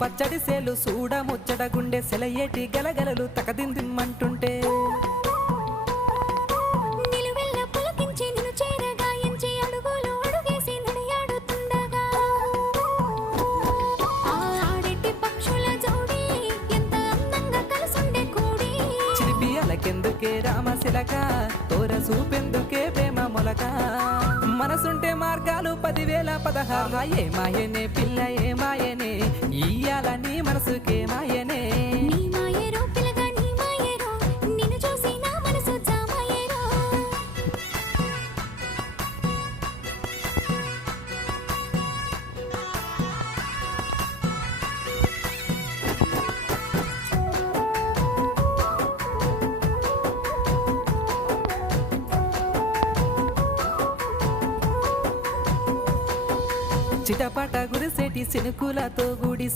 పచ్చడి సేలు సూడ ముచ్చట గుండె సెలయేటి గలగలలు తకదిందిమ్మంటుంటే నిలువెల్ల పులకించి నిన్ను చేరగాయించి అడుగులు అడుగేసి నడియాడుతుండగా ఆడెట్టి పక్షుల జోడి ఎంత అందంగా కలుసుండే కూడి చిలిపియలకెందుకే రామశిలక తోర సూపెందుకే ప్రేమ మొలక మనసుంటే మార్గాలు 10,016 ఏ మాయనే పిల్ల ఏ మాయనే ఇయ్యాల నీ మనసుకే మాయనే నీ మాయేరో పిల్లగా నీ మాయేరో నిన్ను చూసి నా మనసు జామాయేరో చిటపట గురిసేటి సినుకులతో గుడి